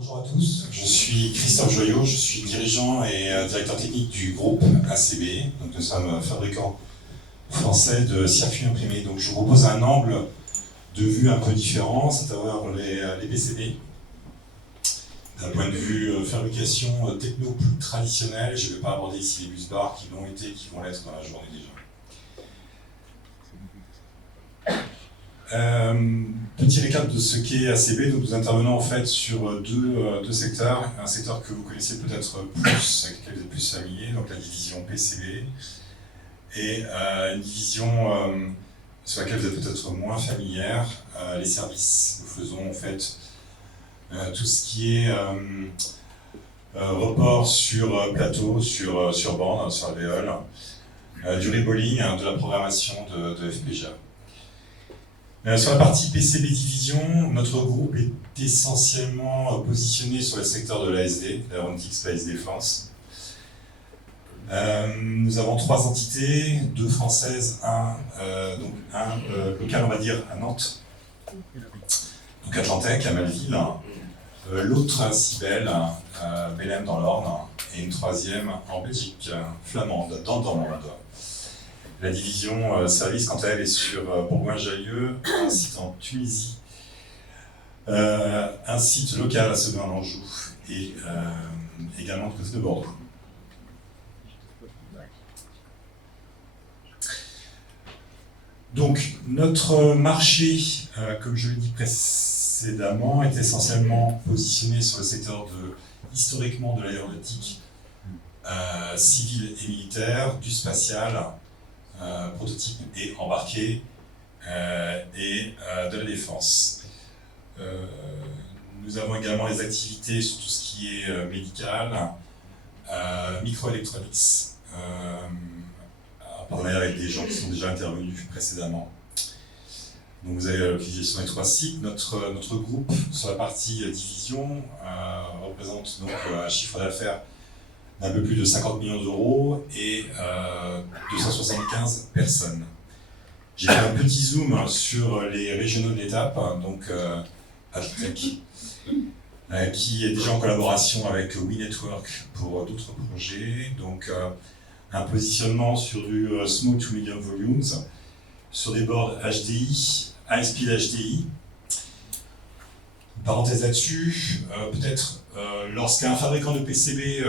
Bonjour à tous, je suis Christophe Joyot, je suis dirigeant et directeur technique du groupe ACB. Donc nous sommes fabricants français de circuits imprimés. Donc je vous propose un angle de vue un peu différent, c'est à dire les PCB. D'un point de vue fabrication techno plus traditionnelle, je ne vais pas aborder ici les bus bars qui l'ont été et qui vont l'être dans la journée déjà. Petit récap de ce qu'est ACB. Donc nous intervenons en fait sur deux secteurs. Un secteur que vous connaissez peut-être plus, avec lequel vous êtes plus familier, donc la division PCB, et une division sur laquelle vous êtes peut-être moins familière, les services. Nous faisons en fait tout ce qui est report sur plateau, sur bande, sur alvéole, du reballing, de la programmation de FPGA. Sur la partie PCB division, notre groupe est essentiellement positionné sur le secteur de l'ASD, l'Aeronautics Space Defense. Nous avons 3 entités, 2 françaises, un local on va dire à Nantes, donc Atlantec à Malville, l'autre à Cybèle, Bellem dans l'Orne, et une 3e en Belgique, flamande, dans Dormande. La division service, quant à elle, est sur Bourgoin-Jallieu, un site en Tunisie, un site local à Sedan-Anjou et également de côté de Bordeaux. Donc, notre marché, comme je l'ai dit précédemment, est essentiellement positionné sur le secteur historiquement de l'aéronautique civile et militaire, du spatial, prototype et embarqué, et de la défense. Nous avons également des activités sur tout ce qui est médical, microelectronics, en partenariat avec des gens qui sont déjà intervenus précédemment. Donc vous avez l'utilisation des 3 sites. Notre groupe, sur la partie division, représente donc un chiffre d'affaires d'un peu plus de 50 millions d'euros et 275 personnes. J'ai fait un petit zoom sur les régionaux de l'étape, donc Atlantec, qui est déjà en collaboration avec WeNetwork pour d'autres projets. Donc un positionnement sur du small to medium volumes, sur des boards HDI, high speed HDI. Parenthèse là-dessus, peut-être lorsqu'un fabricant de PCB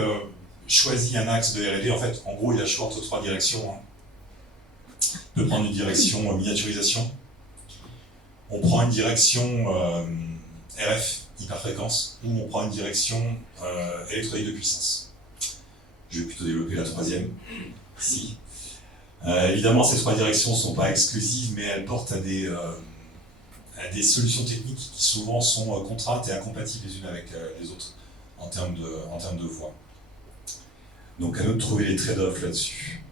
choisit un axe de R&D, en fait, en gros, il a le choix entre 3 directions. On peut prendre une direction miniaturisation, on prend une direction RF, hyperfréquence, ou on prend une direction électronique de puissance. Je vais plutôt développer la 3e, ici. Évidemment, ces 3 directions ne sont pas exclusives, mais elles portent à des solutions techniques qui souvent sont contraintes et incompatibles les unes avec les autres en termes de voies. Donc à nous de trouver les trade-offs là-dessus.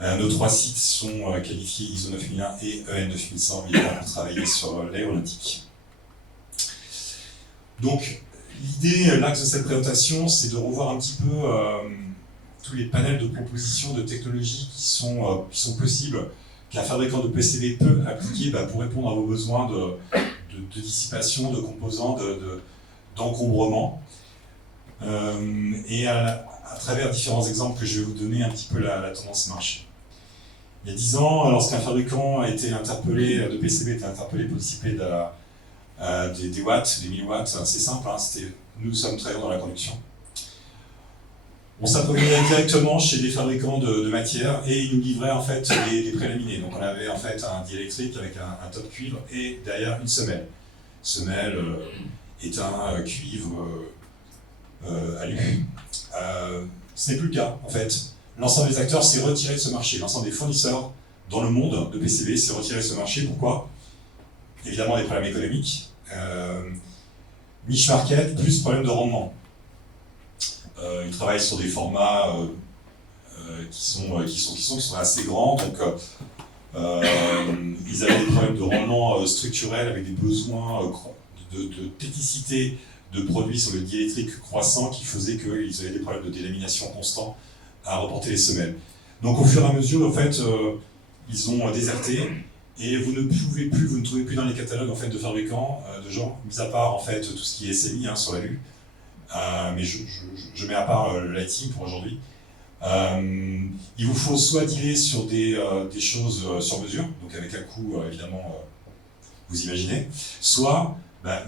Nos 3 sites sont qualifiés ISO 9001 et EN 9100 évidemment pour travailler sur l'aéronautique. Donc l'idée, l'axe de cette présentation, c'est de revoir un petit peu tous les panels de propositions de technologies qui sont possibles, qu'un fabricant de PCB peut appliquer pour répondre à vos besoins de dissipation, de composants, d'encombrement. Et à travers différents exemples que je vais vous donner un petit peu la tendance marché. Il y a 10 ans, lorsqu'un fabricant a été interpellé, de PCB était interpellé pour dissiper des watts, des 1000 watts, c'est simple, nous sommes travailleurs dans la conduction. On s'approvisionnait directement chez des fabricants de matières et ils nous livraient en fait des prélaminés. Donc on avait en fait un diélectrique avec un top cuivre et derrière une semelle. Semelle est un cuivre alu. Ce n'est plus le cas en fait. L'ensemble des acteurs s'est retiré de ce marché. L'ensemble des fournisseurs dans le monde de PCB s'est retiré de ce marché. Pourquoi ? Évidemment des problèmes économiques. Niche market plus problème de rendement. Ils travaillent sur des formats qui sont assez grands, donc ils avaient des problèmes de rendement structurel avec des besoins de technicité de produits sur le diélectrique croissant qui faisait qu'ils avaient des problèmes de délamination constant à reporter les semelles. Donc au fur et à mesure, en fait, ils ont déserté Et vous ne trouvez plus dans les catalogues en fait, de fabricants de gens, mis à part en fait tout ce qui est SMI sur la vue. Mais je mets à part le lighting pour aujourd'hui. Il vous faut soit dealer sur des choses sur mesure, donc avec un coût évidemment, vous imaginez, soit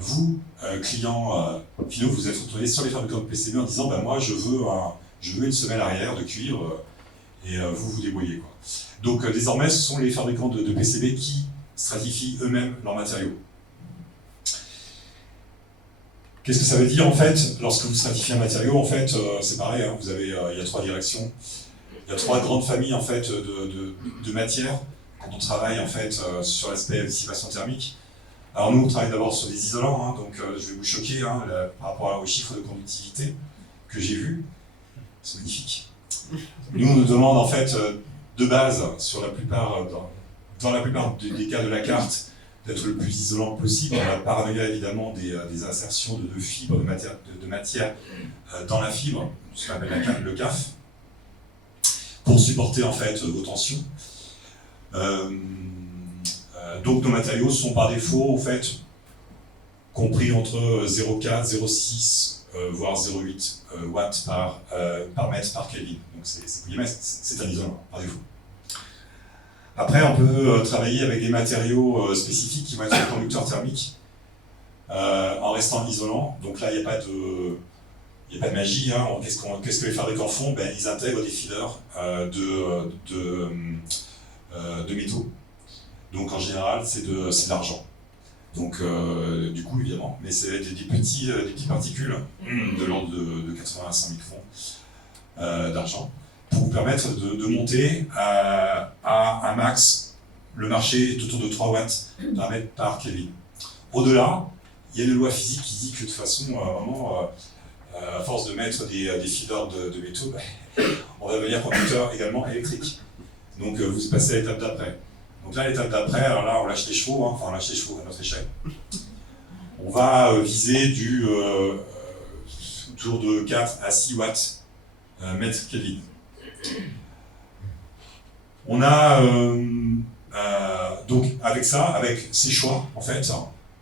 vous, clients finaux, vous êtes retourné sur les fabricants de PCB en disant moi je veux une semelle arrière de cuivre et vous vous débrouillez, quoi. Donc désormais ce sont les fabricants de PCB qui stratifient eux-mêmes leurs matériaux. Qu'est-ce que ça veut dire en fait lorsque vous stratifiez un matériau? En fait, c'est pareil, hein, il y a 3 directions. Il y a 3 grandes familles en fait de matières quand on travaille en fait sur l'aspect dissipation thermique. Alors nous on travaille d'abord sur des isolants, donc je vais vous choquer par rapport aux chiffres de conductivité que j'ai vus. C'est magnifique. Nous on nous demande en fait de base sur la plupart dans la plupart des cas de la carte d'être le plus isolant possible. On va paranoïa évidemment des insertions de fibres, de matière dans la fibre, ce qu'on appelle le CAF, pour supporter en fait vos tensions. Donc nos matériaux sont par défaut en fait compris entre 0,4, 0,6 voire 0,8 watts par mètre par Kelvin. Donc c'est un isolant par défaut. Après, on peut travailler avec des matériaux spécifiques qui vont être des conducteurs thermiques en restant isolants. Donc là, il n'y a pas de magie. Qu'est-ce que les fabricants font? Ils intègrent des feeders de métaux. Donc en général, c'est de l'argent. Donc du coup, évidemment, mais c'est des petites particules de l'ordre de 80 à 100 microns d'argent, pour vous permettre de monter à un max. Le marché est autour de 3 watts par mètre par Kelvin. Au-delà, il y a une loi physique qui dit que de toute façon, à force de mettre des feeders de métaux, on va devenir conducteur également électrique. Donc vous passez à l'étape d'après. Donc là, l'étape d'après, alors là, on lâche les chevaux, on lâche les chevaux à notre échelle. On va viser autour de 4 à 6 watts mètre Kelvin. On a donc avec ces choix en fait,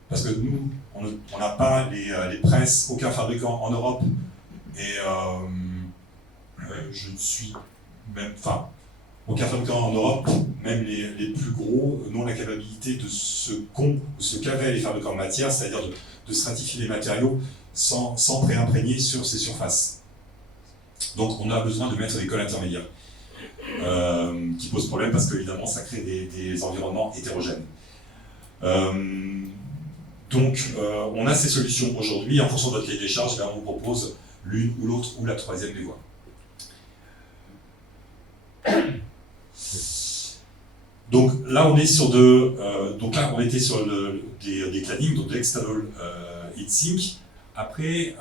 parce que nous on n'a pas les presses, aucun fabricant en Europe, et je ne suis même, aucun fabricant en Europe, même les plus gros, n'ont la capacité de ce qu'avaient les fabricants de matière, c'est-à-dire de stratifier les matériaux sans préimprégner sur ces surfaces. Donc on a besoin de mettre des colles intermédiaires, qui posent problème parce qu'évidemment ça crée des environnements hétérogènes. Donc on a ces solutions aujourd'hui. En fonction de votre cahier des charges, on vous propose l'une ou l'autre ou la troisième des voies. Donc là on est sur on était sur des claddings, donc de l'external heatsink. Après,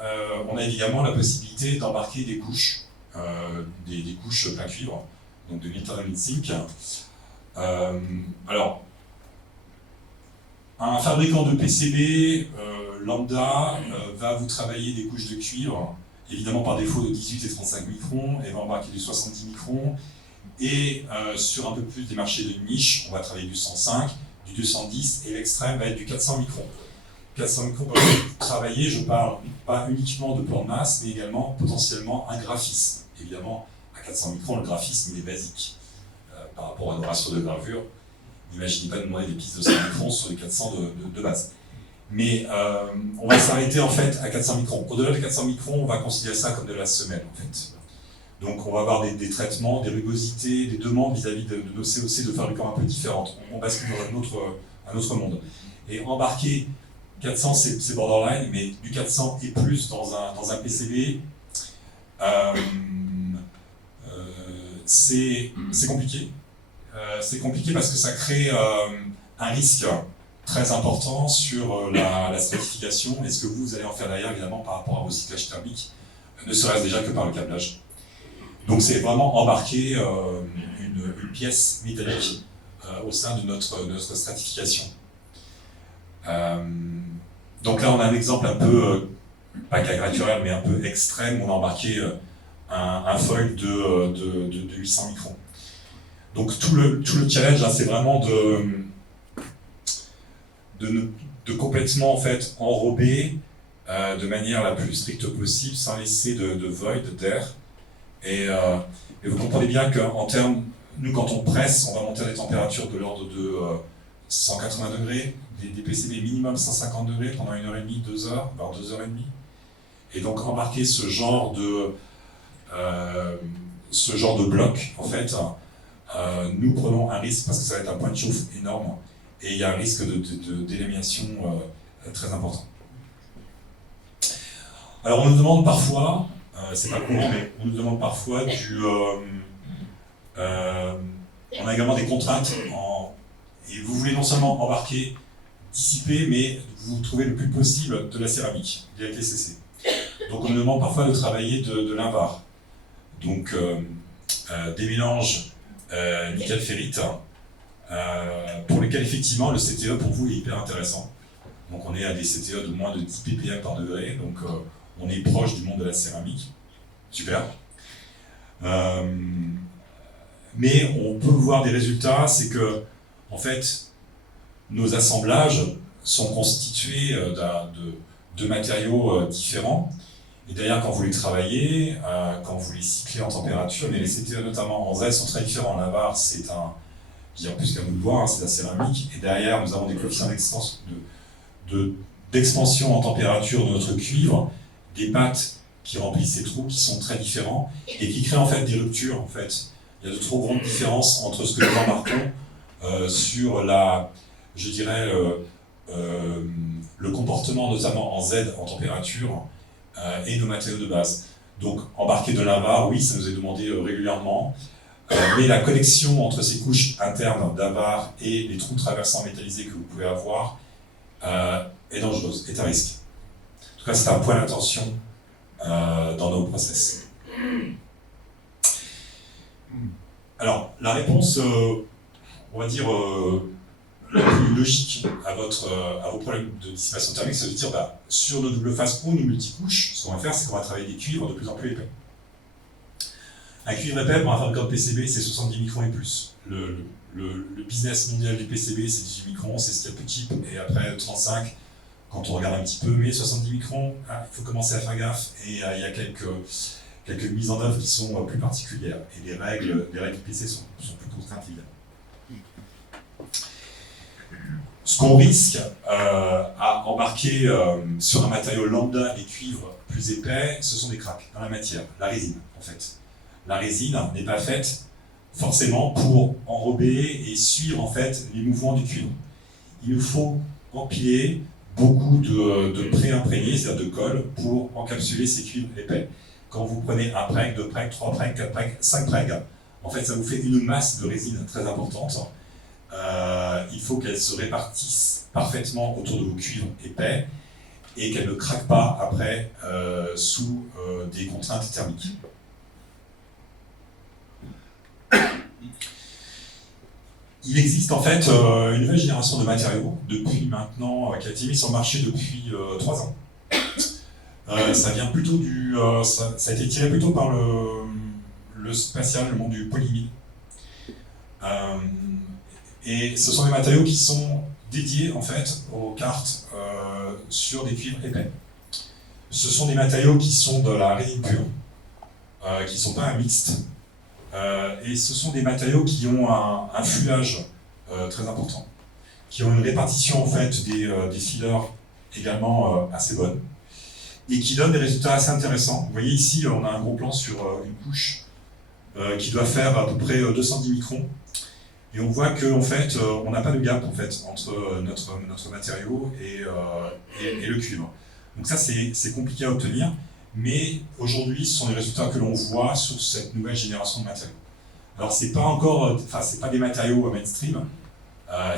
on a évidemment la possibilité d'embarquer des couches, des couches plein cuivre, donc de l'internal heatsink. Alors, un fabricant de PCB lambda va vous travailler des couches de cuivre, évidemment par défaut de 18 et 35 microns, et va embarquer du 70 microns. Et sur un peu plus des marchés de niche, on va travailler du 105, du 210, et l'extrême va être du 400 microns. 400 microns pour travailler, je parle pas uniquement de plan de masse, mais également potentiellement un graphisme. Évidemment, à 400 microns, le graphisme il est basique par rapport à nos ratios de gravure. N'imaginez pas de demander des pistes de 100 microns sur les 400 de base. Mais on va s'arrêter en fait à 400 microns. Au-delà de 400 microns, on va considérer ça comme de la semelle en fait. Donc on va avoir des traitements, des rugosités, des demandes vis-à-vis de nos COC de fabricants un peu différentes. On bascule dans un autre monde. Et embarquer 400, c'est borderline, mais du 400 et plus dans un PCB, c'est compliqué. C'est compliqué parce que ça crée un risque très important sur la stratification et ce que vous allez en faire derrière, évidemment, par rapport à vos cyclages thermiques, ne serait-ce déjà que par le câblage. Donc c'est vraiment embarquer une pièce métallique au sein de notre stratification. Donc là on a un exemple un peu, pas caricatural, mais un peu extrême, on a embarqué un foil de 800 microns. Donc tout le challenge, c'est vraiment de complètement en fait enrober de manière la plus stricte possible, sans laisser de void, d'air. Et vous comprenez bien qu'en termes, nous quand on presse, on va monter à des températures de l'ordre de 180 degrés, des PCB minimum 150 degrés pendant 1h30, 2 heures, voire 2h30. Et donc embarquer ce genre de bloc, en fait, nous prenons un risque parce que ça va être un point de chauffe énorme et il y a un risque d'élimination très important. Alors on nous demande parfois, c'est pas courant, mais on nous demande parfois on a également des contraintes et vous voulez non seulement embarquer, dissiper, mais vous trouvez le plus possible de la céramique, des LTCC. Donc on nous demande parfois de travailler de l'invar. Donc des mélanges nickel-ferrite, pour lesquels effectivement le CTE pour vous est hyper intéressant. Donc on est à des CTE de moins de 10 ppm par degré, donc on est proche du monde de la céramique. Super. Mais on peut voir des résultats, c'est que en fait nos assemblages sont constitués de matériaux différents. Et d'ailleurs, quand vous les travaillez, quand vous les cyclez en température, mais les CTE notamment en Z sont très différents. L'invar, c'est bien plus qu'un bout de bois, hein, c'est de la céramique. Et derrière, nous avons des coefficients d'expansion en température de notre cuivre, des pattes qui remplissent ces trous qui sont très différents et qui créent en fait des ruptures. En fait, il y a de trop grandes différences entre ce que nous remarquons sur je dirais, le comportement notamment en Z en température et nos matériaux de base. Donc embarquer de l'invar, oui, ça nous est demandé régulièrement, mais la connexion entre ces couches internes d'invar et les trous traversants métallisés que vous pouvez avoir est dangereuse, est à risque. En tout cas, c'est un point d'attention dans nos process. Alors, la réponse, on va dire, la plus logique à vos problèmes de dissipation thermique, c'est de dire sur nos double faces ou nos multicouches, ce qu'on va faire, c'est qu'on va travailler des cuivres de plus en plus épais. Un cuivre épais pour un fabricant de PCB, c'est 70 microns et plus. Le business mondial du PCB, c'est 18 microns, c'est ce qu'il y a plus cheap, et après 35, quand on regarde un petit peu, mais 70 microns, il faut commencer à faire gaffe, et il y a quelques mises en œuvre qui sont plus particulières, et les règles PC sont plus contraintes, évidemment. Ce qu'on risque à embarquer sur un matériau lambda des cuivres plus épais, ce sont des cracks dans la matière, la résine en fait. La résine n'est pas faite forcément pour enrober et suivre en fait les mouvements du cuivre. Il nous faut empiler beaucoup de pré-imprégnés, c'est-à-dire de colle, pour encapsuler ces cuivres épais. Quand vous prenez un preg, 2 pregs, 3 pregs, 4 pregs, 5 pregs, en fait ça vous fait une masse de résine très importante. Il faut qu'elle se répartisse parfaitement autour de vos cuivres épais et qu'elle ne craque pas après sous des contraintes thermiques. Il existe en fait une nouvelle génération de matériaux depuis maintenant, qui a été mise sur le marché depuis 3 ans. Ça vient plutôt ça a été tiré plutôt par le spatial, le monde du polyimide. Et ce sont des matériaux qui sont dédiés en fait aux cartes sur des cuivres épais. Ce sont des matériaux qui sont de la résine pure, qui ne sont pas un mixte. Et ce sont des matériaux qui ont un fluage très important, qui ont une répartition en fait des fillers également assez bonne, et qui donnent des résultats assez intéressants. Vous voyez ici, on a un gros plan sur une couche qui doit faire à peu près 210 microns. Et on voit qu'en fait, on n'a pas de gap en fait, entre notre matériau et le cuivre. Donc ça, c'est compliqué à obtenir, mais aujourd'hui, ce sont les résultats que l'on voit sur cette nouvelle génération de matériaux. Alors, c'est pas des matériaux mainstream,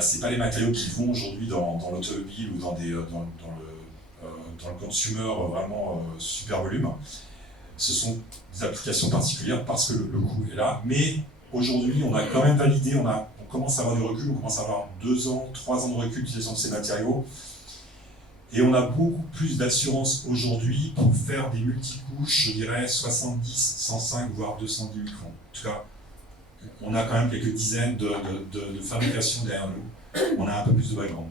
c'est pas des matériaux qui vont aujourd'hui dans l'automobile ou dans le consumer vraiment super volume. Ce sont des applications particulières parce que le coût est là, mais aujourd'hui, on a quand même validé, on commence à avoir du recul, on commence à avoir 2 ans, 3 ans de recul d'utilisation de ces matériaux. Et on a beaucoup plus d'assurance aujourd'hui pour faire des multicouches, je dirais 70, 105, voire 210 microns. En tout cas, on a quand même quelques dizaines de fabrications derrière nous. On a un peu plus de background.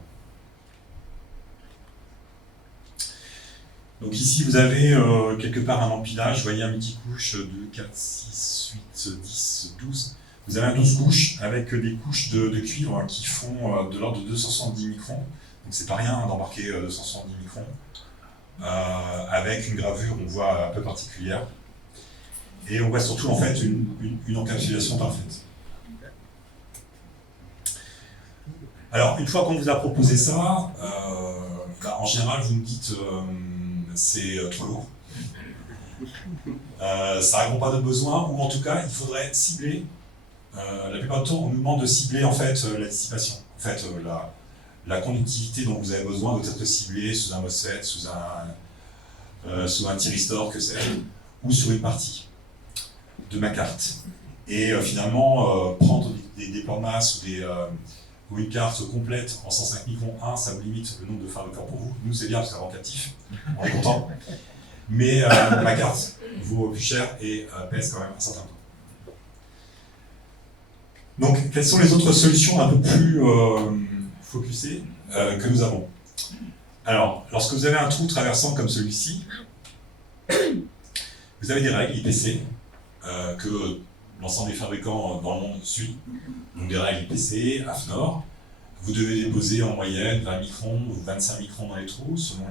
Donc ici, vous avez quelque part un empilage, vous voyez un multicouche de 4, 6, 8, 10, 12. Vous avez un 12 couches avec des couches de cuivre qui font de l'ordre de 270 microns. Donc c'est pas rien d'embarquer 270 microns. Avec une gravure, on voit un peu particulière. Et on voit surtout en fait une encapsulation parfaite. Alors, une fois qu'on vous a proposé ça, en général, vous me dites c'est trop lourd. Ça ne répond pas de besoin, ou en tout cas, il faudrait cibler. La plupart du temps, on nous demande de cibler en fait la dissipation. En fait, la conductivité dont vous avez besoin doit être ciblée sous un MOSFET, sous un thyristor, que sais-je, ou sur une partie de ma carte. Et finalement, prendre des plans de masse ou une carte complète en 105 microns 1, ça vous limite le nombre de fabricants pour vous. Nous, c'est bien parce que c'est vraiment captif, on est content. Mais ma carte vaut plus cher et pèse quand même un certain temps. Donc, quelles sont les autres solutions un peu plus focusées que nous avons? Alors, lorsque vous avez un trou traversant comme celui-ci, vous avez des règles IPC que l'ensemble des fabricants dans le monde suit. Donc des règles IPC, AFNOR. Vous devez déposer en moyenne 20 microns ou 25 microns dans les trous, selon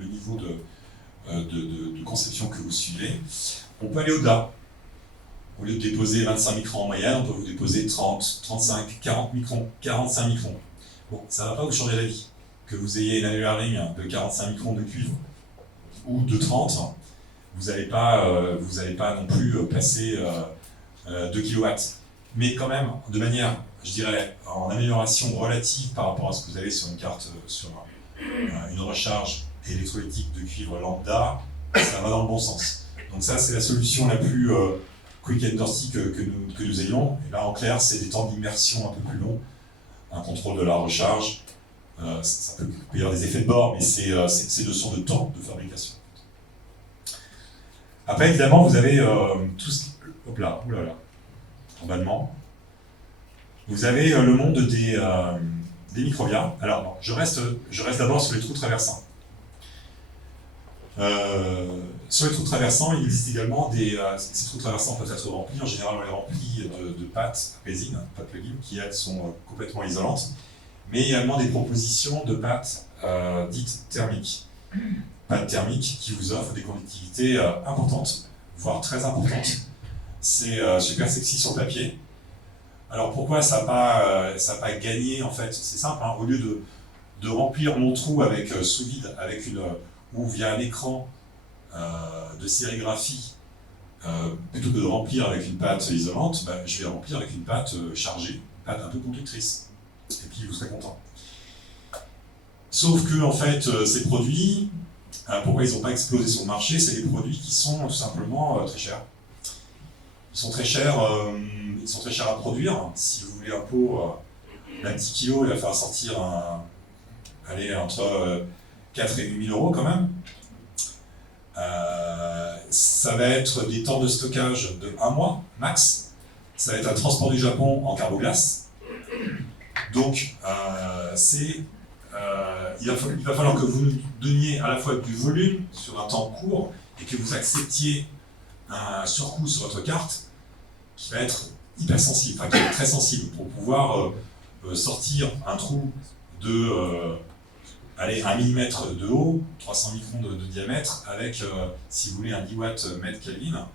le niveau de conception que vous suivez. On peut aller au-delà. Au lieu de déposer 25 microns en moyenne, on peut vous déposer 30, 35, 40 microns, 45 microns. Bon, ça ne va pas vous changer la vie. Que vous ayez une annular ring de 45 microns de cuivre ou de 30, vous n'allez pas non plus passer 2 kW. Mais quand même, de manière, je dirais, en amélioration relative par rapport à ce que vous avez sur une carte, sur une recharge électrolytique de cuivre lambda, ça va dans le bon sens. Donc ça, c'est la solution la plus quick and dirty que nous ayons. Et là, en clair, c'est des temps d'immersion un peu plus longs, un contrôle de la recharge. Ça peut y avoir des effets de bord, mais c'est notion de temps de fabrication. Après, évidemment, vous avez tout ce qui... Hop là, oulala, emballement. Vous avez le monde des microvias. Alors, non, je reste d'abord sur les trous traversants. Sur les trous traversants, il existe également ces trous traversants peuvent être remplis. En général, on les remplit de pâtes résine, pâtes plugin, qui elles sont complètement isolantes. Mais également des propositions de pâtes dites thermiques. Pâtes thermiques qui vous offrent des conductivités importantes, voire très importantes. C'est super sexy sur le papier. Alors pourquoi ça n'a pas gagné en fait? C'est simple, hein, au lieu de remplir mon trou avec sous vide, ou via un écran de sérigraphie, plutôt que de remplir avec une pâte isolante, je vais remplir avec une pâte chargée, une pâte un peu conductrice. Et puis vous serez content. Sauf que en fait, ces produits, pourquoi ils n'ont pas explosé sur le marché? C'est des produits qui sont tout simplement très chers. Ils sont très chers à produire. Si vous voulez un pot d'un petit kilo, il va falloir sortir entre 4 et 8 000 € quand même. Ça va être des temps de stockage de 1 mois max. Ça va être un transport du Japon en carboglace. Donc, il va falloir que vous nous donniez à la fois du volume sur un temps court et que vous acceptiez un surcoût sur votre carte qui va être hypersensible, enfin qui est très sensible pour pouvoir sortir un trou de 1 mm de haut, 300 microns de diamètre, avec, si vous voulez, un 10 watts mètre Kelvin.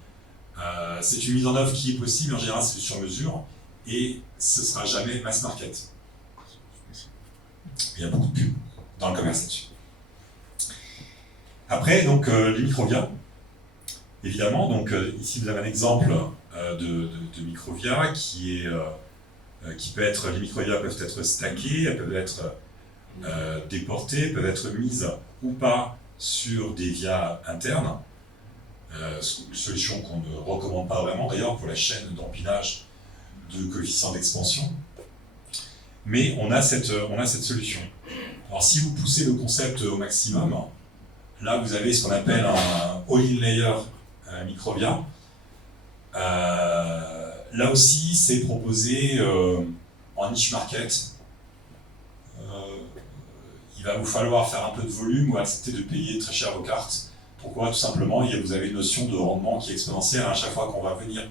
C'est une mise en œuvre qui est possible, en général c'est sur mesure, et ce ne sera jamais mass market. Il y a beaucoup de pubs dans le commerce là-dessus. Après, donc, les microvias, évidemment, donc ici vous avez un exemple de microvia qui peut être, les microvias peuvent être stackées, elles peuvent être déportées, peuvent être mises ou pas sur des vias internes, solution qu'on ne recommande pas vraiment d'ailleurs pour la chaîne d'empilage de coefficient d'expansion. Mais on a cette solution. Alors si vous poussez le concept au maximum, là vous avez ce qu'on appelle un all-in layer microvia. Là aussi c'est proposé en niche market. il va vous falloir faire un peu de volume ou accepter de payer très cher vos cartes. Pourquoi? Tout simplement, vous avez une notion de rendement qui est exponentielle. À chaque fois qu'on va venir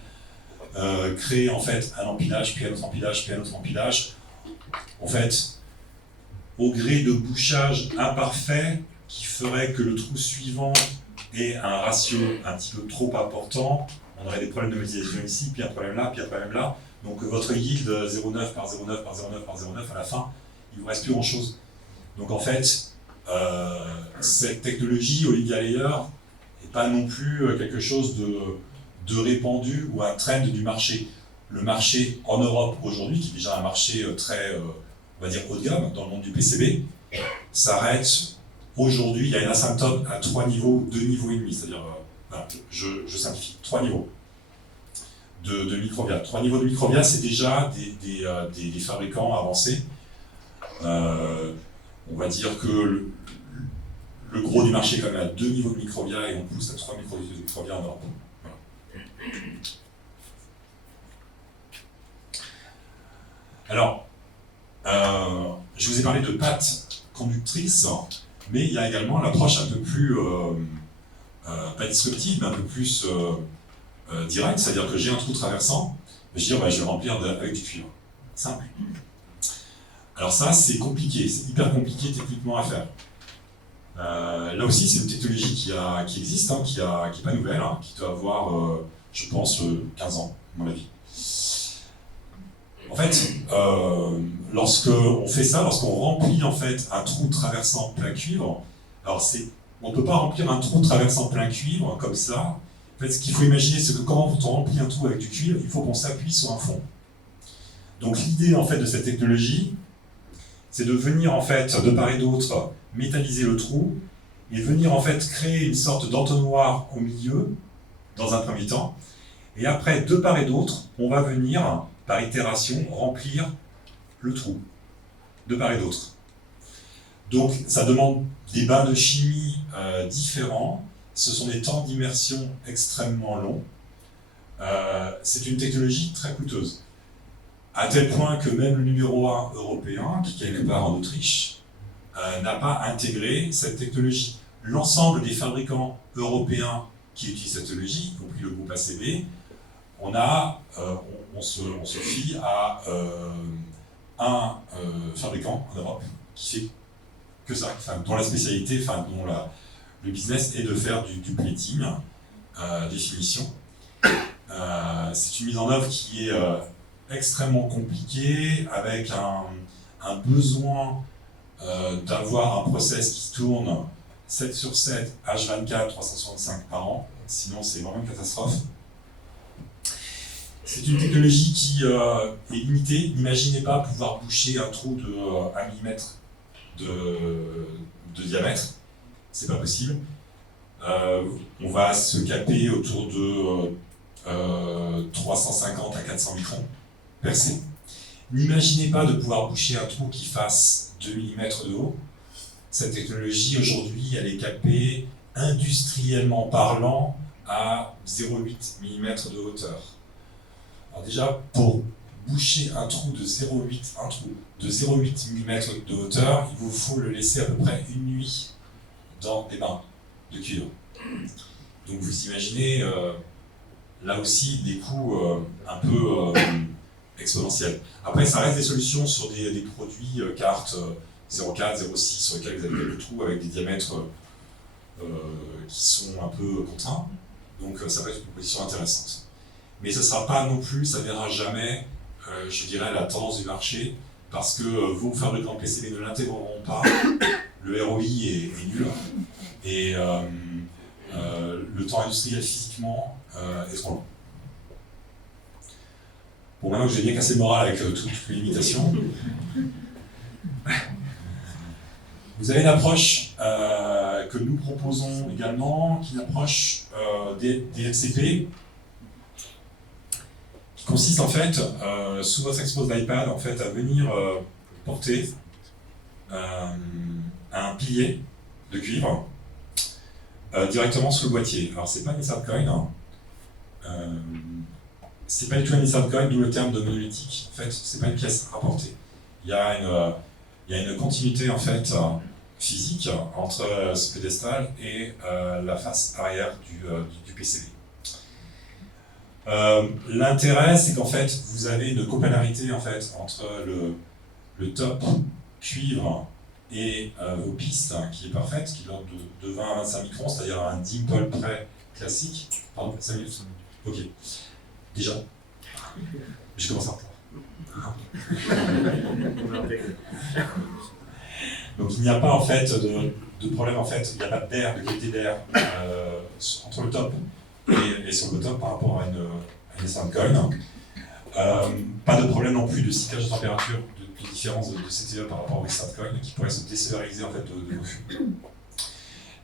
créer en fait un empilage, puis un autre empilage, puis un autre empilage, en fait, au gré de bouchage imparfait qui ferait que le trou suivant ait un ratio un petit peu trop important, on aurait des problèmes de modélisation ici, puis un problème là, puis un problème là. Donc votre yield 0,9 par 0,9 par 0,9 par 0,9, à la fin, il ne vous reste plus grand chose. Donc en fait, cette technologie Olivia Layer n'est pas non plus quelque chose de répandu ou un trend du marché. Le marché en Europe aujourd'hui, qui est déjà un marché très, on va dire, haut de gamme dans le monde du PCB, s'arrête aujourd'hui, il y a une asymptote à 3 niveaux, 2 niveaux et demi, c'est-à-dire, voilà, je simplifie, 3 niveaux de microvia. 3 niveaux de microvia, c'est déjà des fabricants avancés. On va dire que le gros du marché est quand même à 2 niveaux de microvia et on pousse à 3 niveaux de microvia en Europe. Voilà. Alors, je vous ai parlé de pâte conductrice, mais il y a également l'approche un peu plus, pas disruptive, mais un peu plus directe, c'est-à-dire que j'ai un trou traversant, je vais je vais remplir avec du cuivre. Simple. Alors ça, c'est compliqué, c'est hyper compliqué techniquement à faire. Là aussi, c'est une technologie qui existe, qui n'est pas nouvelle, qui doit avoir, je pense, 15 ans, à mon avis. En fait, lorsqu'on fait ça, lorsqu'on remplit en fait un trou traversant plein cuivre, alors on ne peut pas remplir un trou traversant plein cuivre comme ça. En fait, ce qu'il faut imaginer, c'est que quand on remplit un trou avec du cuivre, il faut qu'on s'appuie sur un fond. Donc l'idée en fait de cette technologie, c'est de venir en fait de part et d'autre métalliser le trou et venir en fait créer une sorte d'entonnoir au milieu dans un premier temps. Et après, de part et d'autre, on va venir par itération remplir le trou de part et d'autre. Donc ça demande des bains de chimie différents. Ce sont des temps d'immersion extrêmement longs. C'est une technologie très coûteuse. À tel point que même le numéro 1 européen, qui est quelque part en Autriche, n'a pas intégré cette technologie. L'ensemble des fabricants européens qui utilisent cette technologie, y compris le groupe ACB, on se fie à un fabricant en Europe qui fait que ça, dont la spécialité, dont le business est de faire du plating, des finitions. C'est une mise en œuvre qui est extrêmement compliquée, avec un besoin d'avoir un process qui tourne 7 sur 7, H24, 365 par an, sinon c'est vraiment une catastrophe. C'est une technologie qui est limitée. N'imaginez pas pouvoir boucher un trou de 1 mm de diamètre, c'est pas possible. On va se caper autour de 350 à 400 microns percés. N'imaginez pas de pouvoir boucher un trou qui fasse 2 mm de haut. Cette technologie, aujourd'hui, elle est capée, industriellement parlant, à 0,8 mm de hauteur. Alors déjà, pour boucher un trou de 0,8 mm de hauteur, il vous faut le laisser à peu près une nuit dans des bains de cuivre. Donc vous imaginez, là aussi, des coûts un peu exponentiels. Après, ça reste des solutions sur des produits cartes 0,4, 0,6, sur lesquels vous avez quelques trous avec des diamètres qui sont un peu contraints. Donc ça peut être une proposition intéressante. Mais ce ne sera pas non plus, ça ne verra jamais, je dirais, la tendance du marché, parce que vos fabricants de PCB ne l'intégreront pas, le ROI est nul, et le temps industriel physiquement est trop long. Bon, maintenant que j'ai bien cassé le moral avec toutes les limitations, vous avez une approche que nous proposons également, qui est une approche des FCP, qui consiste en fait, sous votre expose d'iPad, en fait, à venir porter un pilier de cuivre directement sur le boîtier. Alors c'est pas une insert coin, c'est pas du tout un insert coin, d'où le terme de monolithique. En fait, c'est pas une pièce rapportée. Il y a une continuité en fait physique entre ce pédestal et la face arrière du PCB. L'intérêt, c'est qu'en fait, vous avez une coplanarité en fait, entre le top cuivre et vos pistes, qui est parfaite, qui est de l'ordre de 20 à 25 microns, c'est-à-dire un dimple près classique. Pardon, 5 minutes. Ok. Déjà. J'ai commencé en retard. Donc il n'y a pas en fait de problème, en fait, il n'y a pas d'air, de qualité d'air entre le top et sur le bottom par rapport à une Soundcoin. Pas de problème non plus de cyclage de température, de différence de CTE par rapport au Soundcoin qui pourrait se désolariser en fait de vos flux.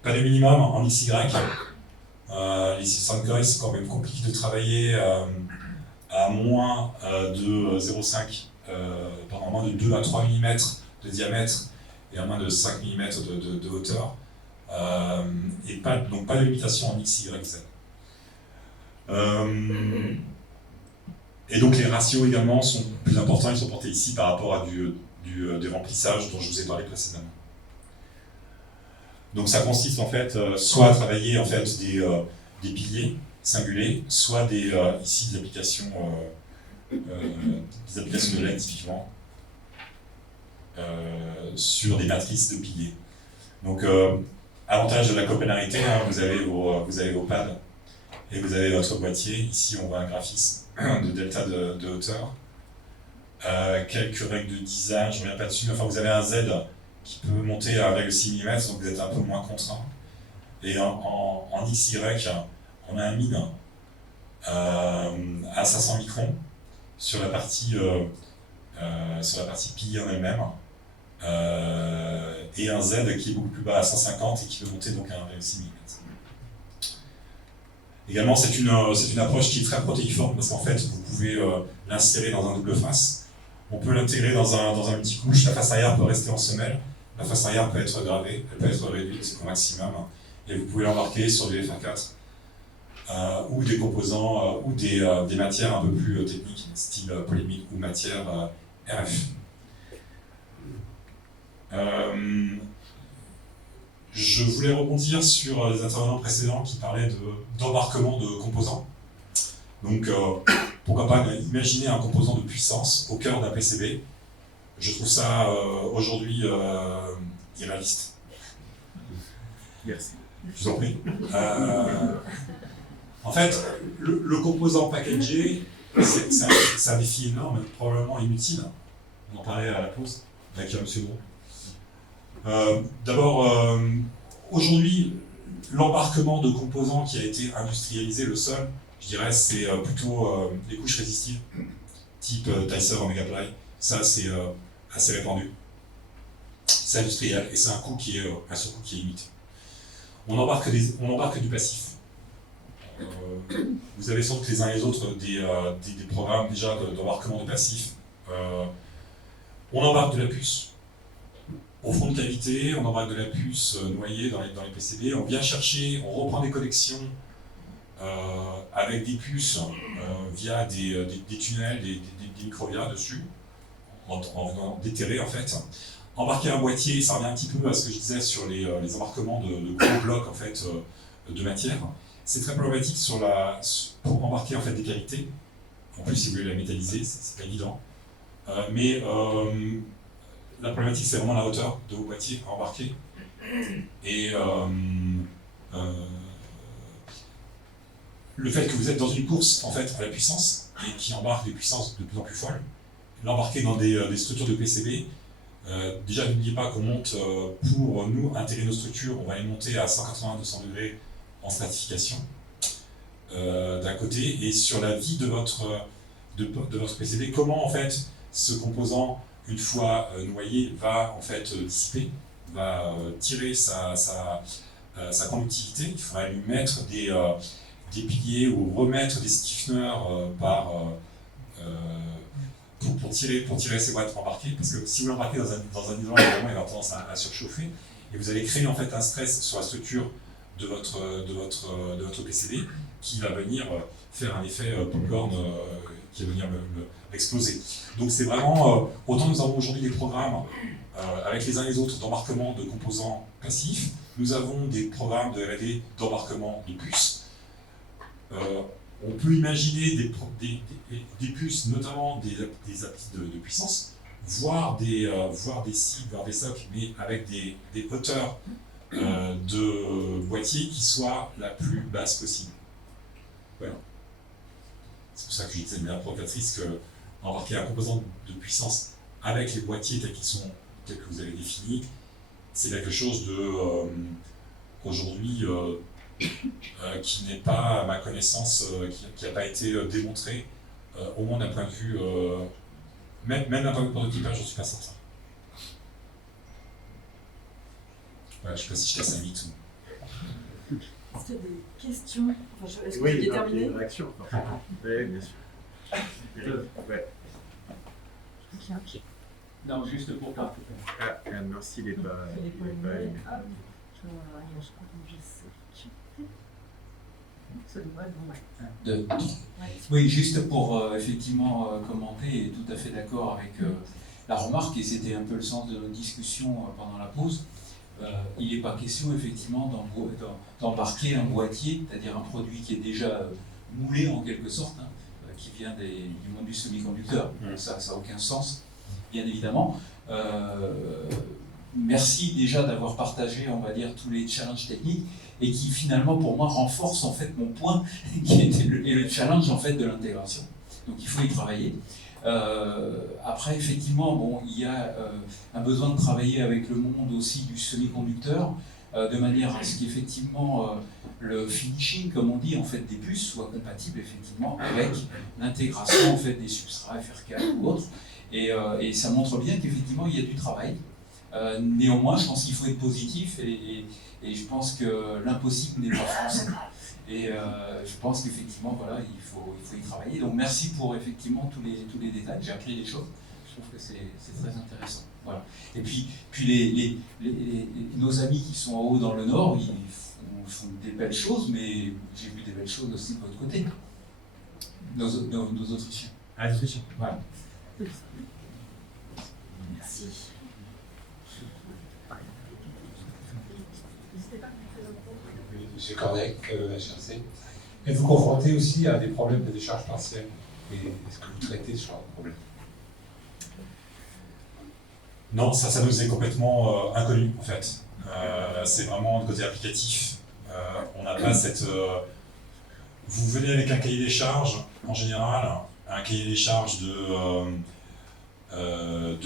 Pas de minimum en XY. Les Soundcoins, c'est quand même compliqué de travailler à moins de 0,5, pardon, moins de 2 à 3 mm de diamètre et à moins de 5 mm de hauteur. Et donc pas de limitation en XYZ. Et donc les ratios également sont plus importants, ils sont portés ici par rapport à des remplissages dont je vous ai parlé précédemment. Donc ça consiste en fait soit à travailler en fait des piliers singulés, soit ici des applications de LED typiquement sur des matrices de piliers. Donc avantage de la coplanarité, hein, vous avez vos pads et vous avez votre boîtier. Ici on voit un graphisme de delta de hauteur. Quelques règles de design, je ne reviens pas dessus, mais enfin vous avez un Z qui peut monter à 1,6 mm, donc vous êtes un peu moins contraint. Et en XY, on a un min à 500 microns sur la partie pilier en elle-même, et un Z qui est beaucoup plus bas à 150 et qui peut monter donc à 1,6 mm. Également, c'est une approche qui est très protéiforme parce qu'en fait, vous pouvez l'insérer dans un double face. On peut l'intégrer dans un multicouche. La face arrière peut rester en semelle. La face arrière peut être gravée, elle peut être réduite au maximum. Et vous pouvez l'embarquer sur du FR4 ou des composants ou des matières un peu plus techniques, style polymique ou matière RF. Je voulais rebondir sur les intervenants précédents qui parlaient d'embarquement de composants. Donc, pourquoi pas imaginer un composant de puissance au cœur d'un PCB. Je trouve ça aujourd'hui irréaliste. Merci. Je vous en prie. En fait, le composant packagé, c'est un défi énorme, probablement inutile. On en parlait à la pause avec M. Gros. D'abord, aujourd'hui, l'embarquement de composants qui a été industrialisé, le seul, je dirais, c'est plutôt les couches résistives, type Ticer Omega Ply. Ça, c'est assez répandu. C'est industriel et c'est un coût qui est un surcoût qui est limité. On embarque du passif. Vous avez sans doute les uns et les autres des programmes déjà d'embarquement de passif. On embarque de la puce au fond de cavité, on embarque de la puce noyée dans les PCB, on vient chercher, on reprend des connexions avec des puces via des tunnels, des microvia dessus, en venant déterrer en fait. Embarquer un boîtier, ça revient un petit peu à ce que je disais sur les embarquements de gros blocs en fait, de matière. C'est très problématique pour embarquer en fait des cavités. En plus, si vous voulez la métalliser, c'est pas évident. Mais la problématique, c'est vraiment la hauteur de vos boîtiers à embarquer. Et le fait que vous êtes dans une course en fait, à la puissance, et qui embarque des puissances de plus en plus folles, l'embarquer dans des structures de PCB, déjà n'oubliez pas qu'on monte, pour nous intégrer nos structures, on va les monter à 180-200 degrés en stratification d'un côté, et sur la vie de votre PCB, comment en fait ce composant, une fois noyé, va en fait dissiper, va tirer sa conductivité. Il faudra lui mettre des piliers ou remettre des stiffeners pour tirer ces boîtes embarquées, parce que si vous l'embarquez dans un isolant, évidemment, il va avoir tendance à surchauffer, et vous allez créer en fait un stress sur la structure de votre PCB qui va venir faire un effet popcorn, qui va venir exploser. Donc c'est vraiment, autant nous avons aujourd'hui des programmes avec les uns et les autres d'embarquement de composants passifs, nous avons des programmes de R&D d'embarquement de puces. On peut imaginer des puces, notamment des applis de puissance, voire des cibles, voire des socs, mais avec des hauteurs de boîtier qui soient la plus basse possible. Voilà. C'est pour ça que je disais de manière provocatrice que embarquer un composant de puissance avec les boîtiers tels que vous avez définis, c'est quelque chose de aujourd'hui qui n'est pas, à ma connaissance, qui n'a pas été démontré, au moins d'un point de vue, même d'un point de vue prototypage, je ne suis pas certain. Voilà, je ne sais pas si je casse un mythe ou... Est-ce qu'il y a des questions? Est-ce que Oui, c'est il y a déterminé? une réaction. Oui, bien sûr. Ouais. Ok. Non, juste pour pas. Merci, il n'est pas. Il est pas il est pas allumé. allumé. Ah, je crois que je sais. Ça devrait être bon, ouais. Oui, juste pour effectivement commenter, et tout à fait d'accord avec la remarque, et c'était un peu le sens de notre discussion pendant la pause. Il n'est pas question effectivement d'embarquer un boîtier, c'est-à-dire un produit qui est déjà moulé en quelque sorte, hein, qui vient du monde du semi-conducteur. Ça n'a aucun sens, bien évidemment. Merci déjà d'avoir partagé, on va dire, tous les challenges techniques et qui finalement pour moi renforce en fait mon point qui était le challenge en fait de l'intégration. Donc il faut y travailler. Après effectivement bon, il y a un besoin de travailler avec le monde aussi du semi-conducteur de manière à ce qu'effectivement le finishing comme on dit en fait des puces soit compatible effectivement avec l'intégration en fait des substrats FR4 ou autres et ça montre bien qu'effectivement il y a du travail. Néanmoins, je pense qu'il faut être positif et je pense que l'impossible n'est pas français. Et je pense qu'effectivement, voilà, il faut y travailler. Donc merci pour effectivement tous les détails. J'ai appris des choses. Je trouve que c'est très intéressant. Voilà. Et puis nos amis qui sont en haut dans le nord, ils font des belles choses, mais j'ai vu des belles choses aussi de votre côté. Nos Autrichiens. Ah, Autrichiens. Voilà. Merci. Monsieur Cornec, HRC. Êtes-vous confronté aussi à des problèmes de décharge partielle? Et est-ce que vous traitez ce genre de problème? Non, ça nous est complètement inconnu en fait. C'est vraiment le côté applicatif. On n'a pas cette... vous venez avec un cahier des charges, en général, un cahier des charges de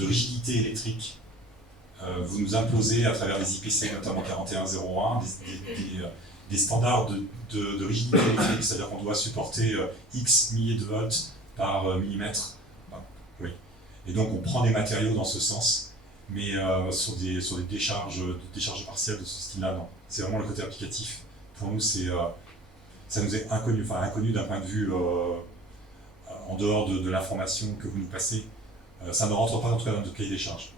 rigidité électrique. Vous nous imposez à travers des IPC, notamment 4101, des standards de rigidité électrique, c'est-à-dire qu'on doit supporter X milliers de volts par millimètre. Oui. Et donc on prend des matériaux dans ce sens, mais sur des décharges partielles de ce style-là, non. C'est vraiment le côté applicatif. Pour nous, ça nous est inconnu, enfin inconnu d'un point de vue en dehors de l'information que vous nous passez. Ça ne rentre pas en tout cas dans notre cahier des charges.